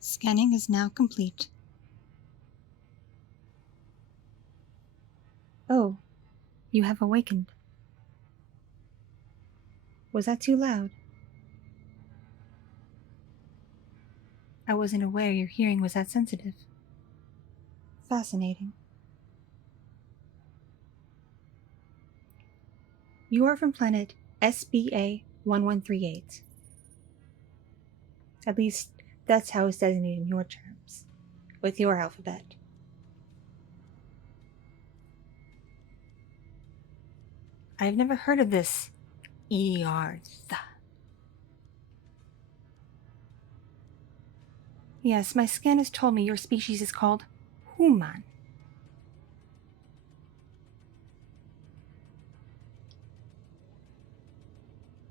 Scanning is now complete. Oh, you have awakened. Was that too loud? I wasn't aware your hearing was that sensitive. Fascinating. You are from planet SBA 1138. At least, that's how it's designated in your terms, with your alphabet. I've never heard of this Earth. Yes, my scan has told me your species is called human.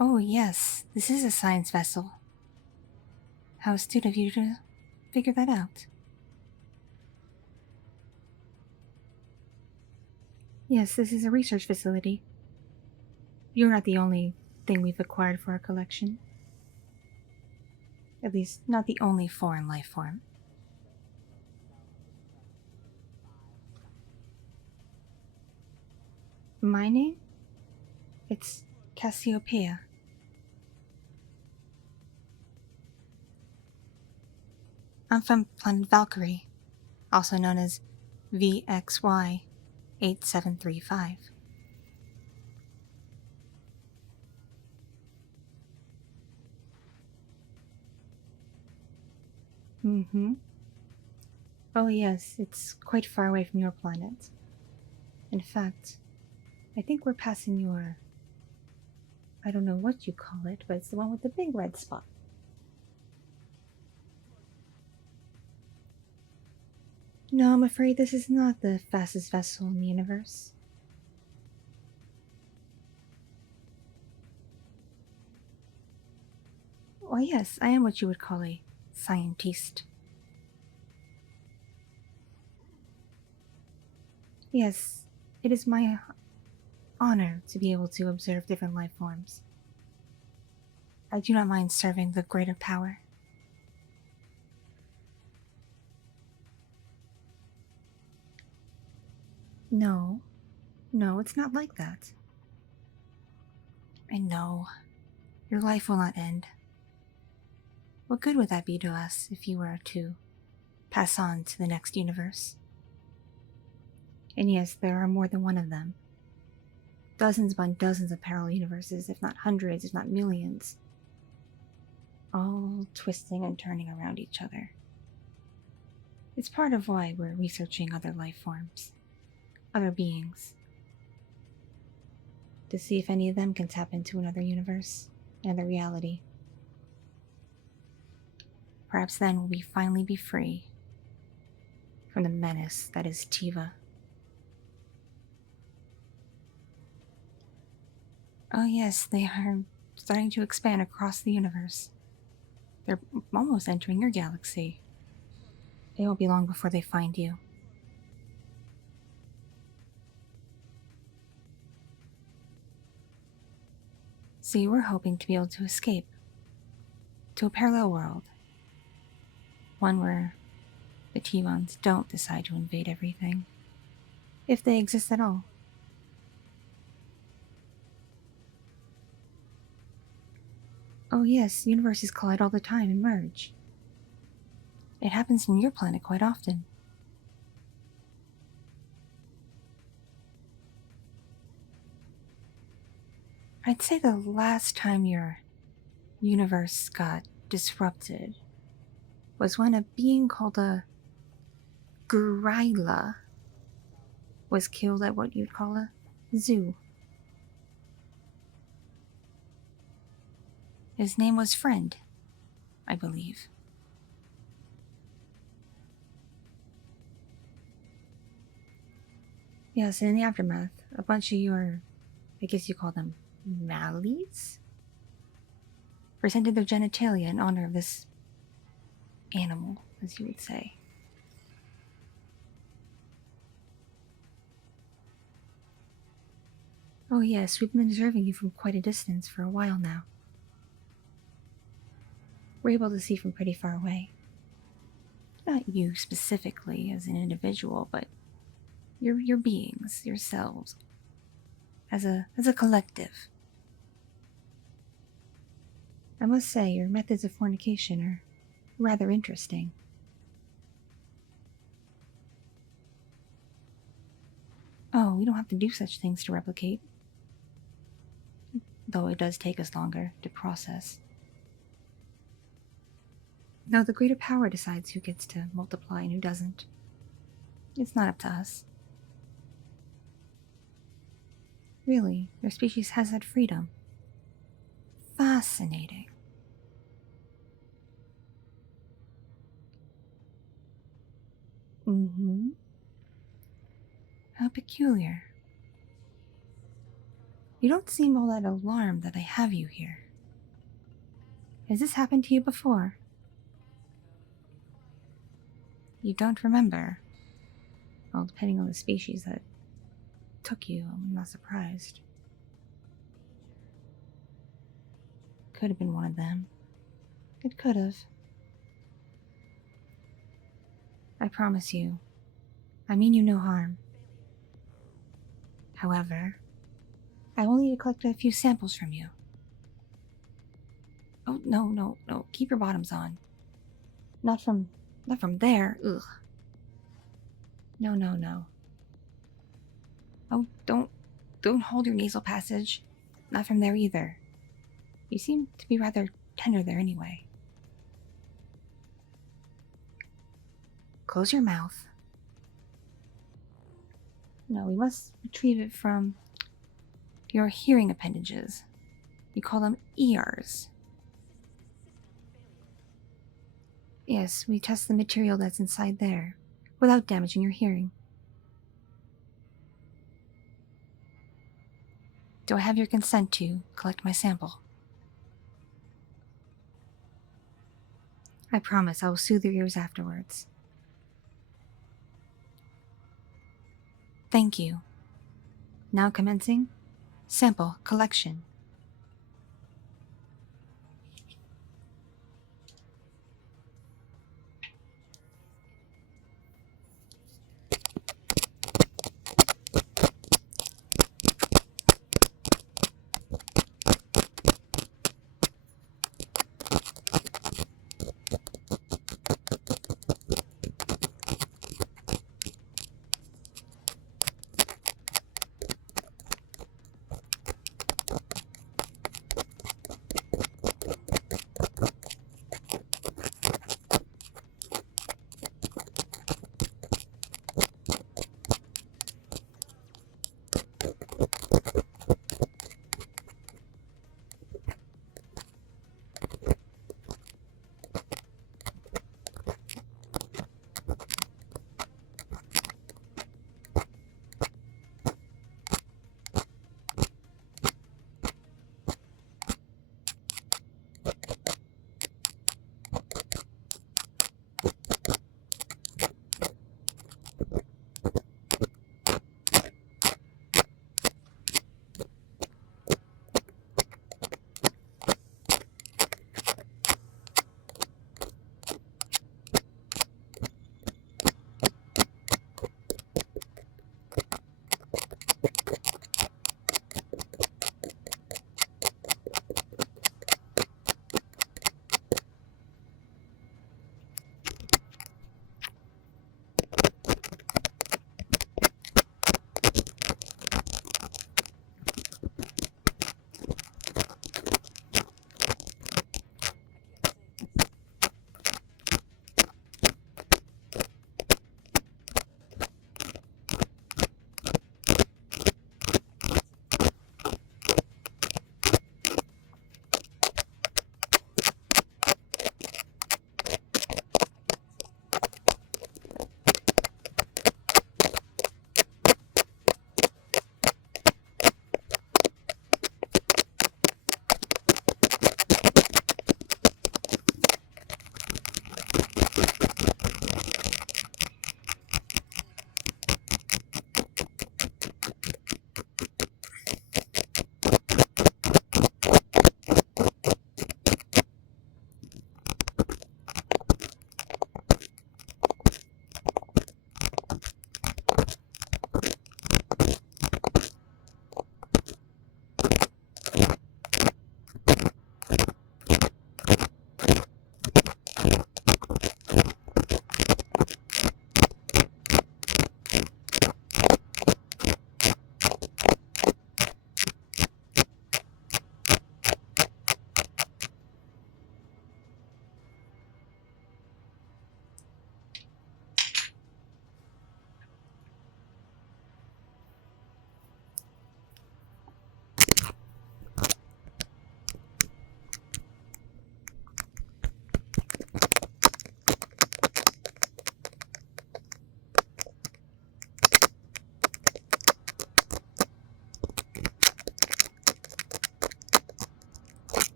Oh yes, this is a science vessel. How astute of you to figure that out. Yes, this is a research facility. You're not the only thing we've acquired for our collection. At least, not the only foreign life form. My name? It's Cassiopeia. I'm from planet Valkyrie, also known as VXY 8735. Oh yes, it's quite far away from your planet. In fact, I think we're passing your... I don't know what you call it, but it's the one with the big red spot. No, I'm afraid this is not the fastest vessel in the universe. Why yes, I am what you would call a scientist. Yes, it is my honor to be able to observe different life forms. I do not mind serving the greater power. No, it's not like that. I know. Your life will not end. What good would that be to us if you were to pass on to the next universe? And yes, there are more than one of them. dozens upon dozens of parallel universes, if not hundreds, if not millions, all twisting and turning around each other. It's part of why we're researching other life forms, other beings, to see if any of them can tap into another universe, another reality. Perhaps then we'll finally be free from the menace that is Tiva. Oh yes, they are starting to expand across the universe. They're almost entering your galaxy. It won't be long before they find you. See, we're hoping to be able to escape to a parallel world. One where the Tivans don't decide to invade everything, if they exist at all. Oh yes, universes collide all the time and merge. It happens in your planet quite often. I'd say the last time your universe got disrupted was when a being called a gorilla was killed at what you'd call a zoo. His name was Friend, I believe. Yes, in the aftermath, a bunch of your, I guess you call them Mallies, presented their genitalia in honor of this animal, as you would say. Oh yes, we've been observing you from quite a distance for a while now. We're able to see from pretty far away. Not you specifically as an individual, but your beings, yourselves, as a collective. I must say, your methods of fornication are rather interesting. Oh, we don't have to do such things to replicate. Though it does take us longer to process. No, the greater power decides who gets to multiply and who doesn't. It's not up to us. Really, their species has that freedom. Fascinating. Mm-hmm. How peculiar. You don't seem all that alarmed that I have you here. Has this happened to you before? You don't remember? Well, depending on the species that took you, I'm not surprised. Could have been one of them. It could have. I promise you, I mean you no harm. However, I will need to collect a few samples from you. Oh, no. Keep your bottoms on. Not from there. Ugh. No. Oh, don't hold your nasal passage. Not from there either. You seem to be rather tender there anyway. Close your mouth. No, we must retrieve it from your hearing appendages. You call them ears. Yes, we test the material that's inside there, without damaging your hearing. Do I have your consent to collect my sample? I promise I will soothe your ears afterwards. Thank you. Now commencing sample collection.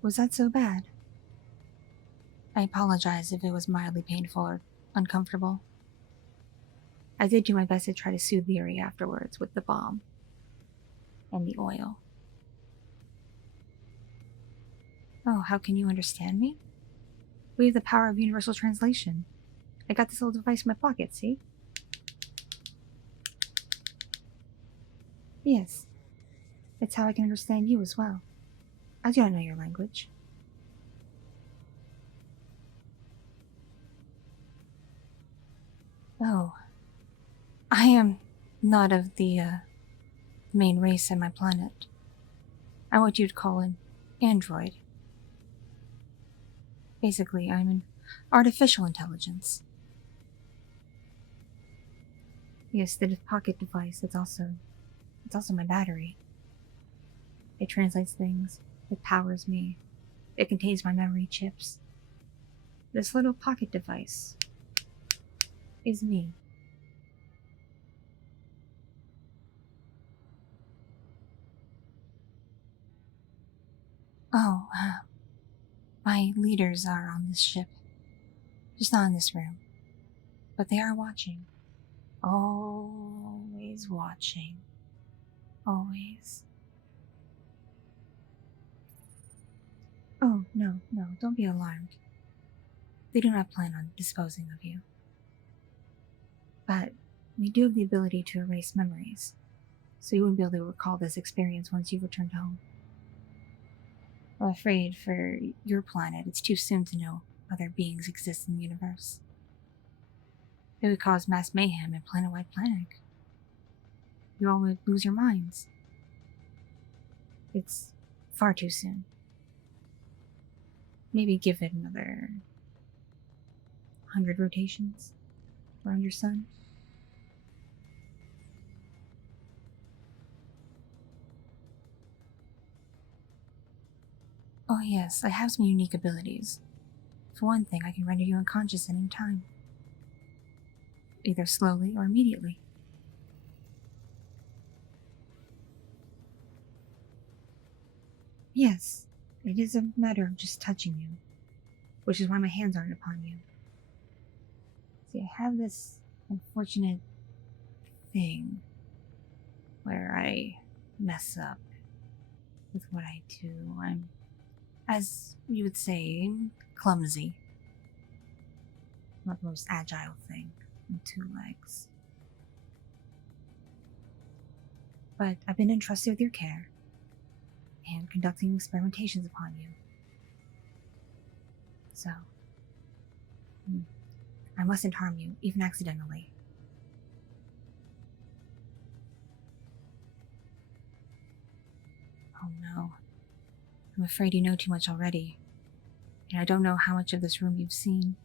Was that so bad? I apologize if it was mildly painful or uncomfortable. I did do my best to try to soothe the area afterwards with the balm and the oil. Oh, how can you understand me? We have the power of universal translation. I got this little device in my pocket, see? Yes, it's how I can understand you as well. I do not know your language. Oh, I am not of the main race on my planet. I'm what you'd call an android. Basically, I'm an artificial intelligence. Yes, the pocket device, it's also my battery. It translates things, it powers me, it contains my memory chips. This little pocket device is me. Oh, my leaders are on this ship. Just not in this room. But they are watching. Always watching. Always. Oh, no, don't be alarmed. They do not plan on disposing of you. But we do have the ability to erase memories, so you wouldn't be able to recall this experience once you've returned home. I'm afraid for your planet, it's too soon to know other beings exist in the universe. It would cause mass mayhem and planet-wide panic. You all would lose your minds. It's far too soon. Maybe give it another 100 rotations around your sun. Oh yes, I have some unique abilities. For one thing, I can render you unconscious at any time. Either slowly or immediately. Yes, it is a matter of just touching you, which is why my hands aren't upon you. See, I have this unfortunate thing where I mess up with what I do. I'm, as you would say, clumsy. Not the most agile thing with 2 legs. But I've been entrusted with your care and conducting experimentations upon you. So, I mustn't harm you, even accidentally. Oh no. I'm afraid you know too much already. And I don't know how much of this room you've seen.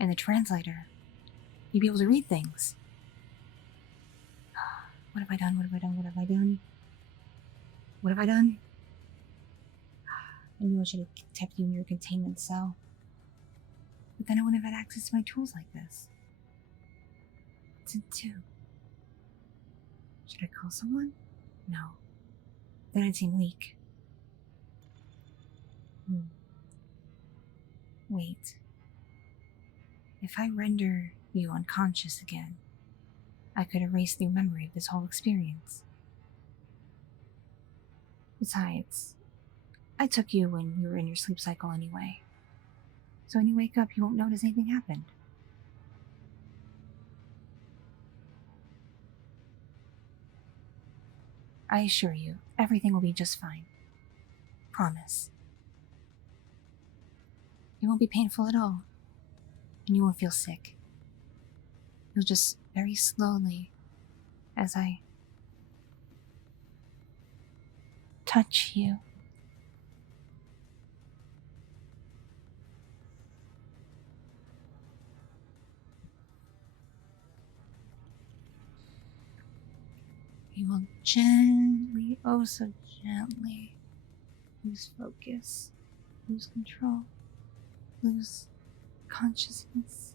And the translator. You'd be able to read things. What have I done? What have I done? What have I done? What have I done? I knew I should have kept you in your containment cell. But then I wouldn't have had access to my tools like this. What's it do? Should I call someone? No. Then I'd seem weak. Wait. If I render you unconscious again, I could erase your memory of this whole experience. Besides, I took you when you were in your sleep cycle anyway. So when you wake up, you won't notice anything happened. I assure you, everything will be just fine. Promise. It won't be painful at all, and you won't feel sick. You'll just very slowly, as I touch you. You will gently, oh so gently, lose focus, lose control, lose consciousness.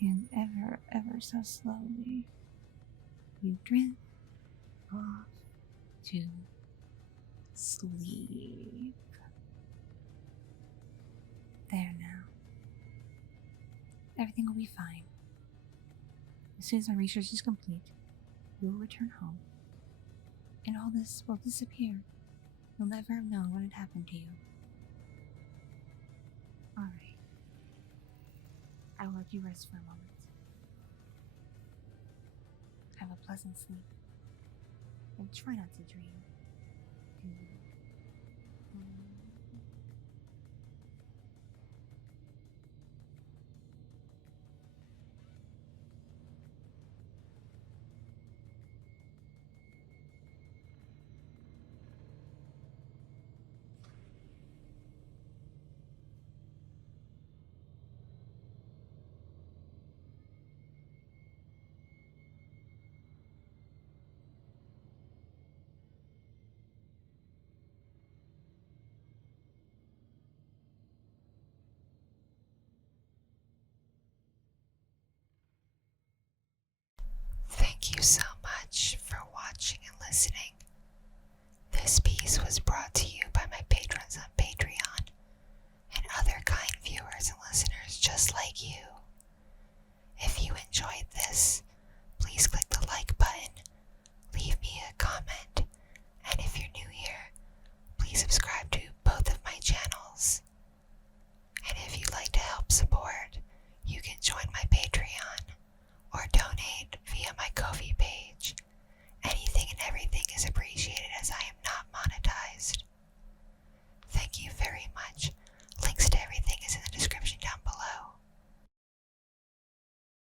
And ever so slowly, you drift off to sleep. There now. Everything will be fine. As soon as my research is complete, you will return home, and all this will disappear. You'll never have known what had happened to you. Alright. I will let you rest for a moment. Have a pleasant sleep, and try not to dream. Thank you so